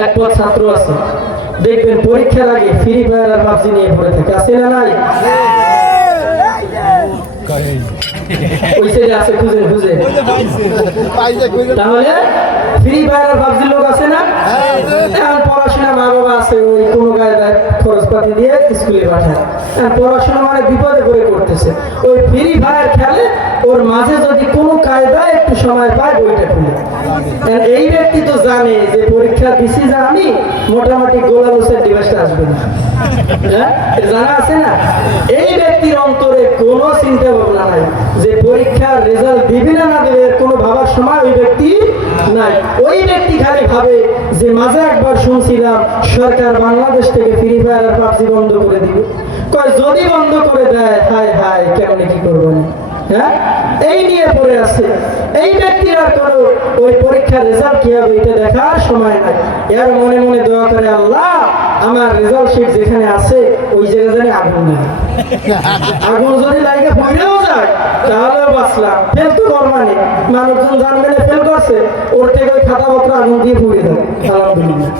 এক পথ ছাত্র আছে, দেখবেন পরীক্ষার আগে ফ্রি ফায়ার আর পাবজি নিয়ে পড়ে থাকে, আছে না নাই? ওই সাইডে আছে, খুঁজে খুঁজে। তাহলে ফ্রি ফায়ার আর পাবজি লোক আছে না? এখন পড়াশোনা মা বাবা আছে, ওই কোনো গায়ে খরচপাতি দিয়ে স্কুলে পাঠায়। পড়াশোনা মানে বিপদে পড়ে করতেছে, ওই ফ্রি ফায়ার খেলে, ওর মাঝে যদি কোনো কায়দায় একটু সময় পায় বইটা খুলে। এই ব্যক্তি তো জানে যে পরীক্ষা দিছি যে আমি মোটামুটি গোলালুসের ডিভাইসটা আসবে না, হ্যাঁ জানা আছে না? এই ব্যক্তির অন্তরে কোনো চিন্তা ভাবনা নাই যে পরীক্ষার রেজাল্ট দিবে না দেবে, কোনো ভাবার সময় ওই ব্যক্তি নাই। ওই ব্যক্তি খালি ভাবে যে মাঝে একবার শুনছিলাম সরকার বাংলাদেশ থেকে ফ্রি ফায়ার আর পাবজি বন্ধ করে দিবে, কয় যদি বন্ধ করে দেয় হায় হায় কেমনে কি করবো না, হ্যাঁ এই নিয়ে পড়ে আছে। এই ব্যক্তির আর কোনো ওই পরীক্ষার রেজাল্ট কি হবে এটা দেখার সময় নাই। এর মনে মনে দোয়া করে, আল্লাহ আমার রেজাল্ট শিট যেখানে আছে ওই জায়গায় জানি আগুন নেই, আগুন যদি লাগে ভুলেও যায় তাহলেও বাঁচলাম। ফেল তো করবা নেই, মানুষজন জানবে ফেল করছে, ওর থেকে ওই খাতাপত্র আগুন দিয়ে পুড়ে যাবে। আলহামদুলিল্লাহ।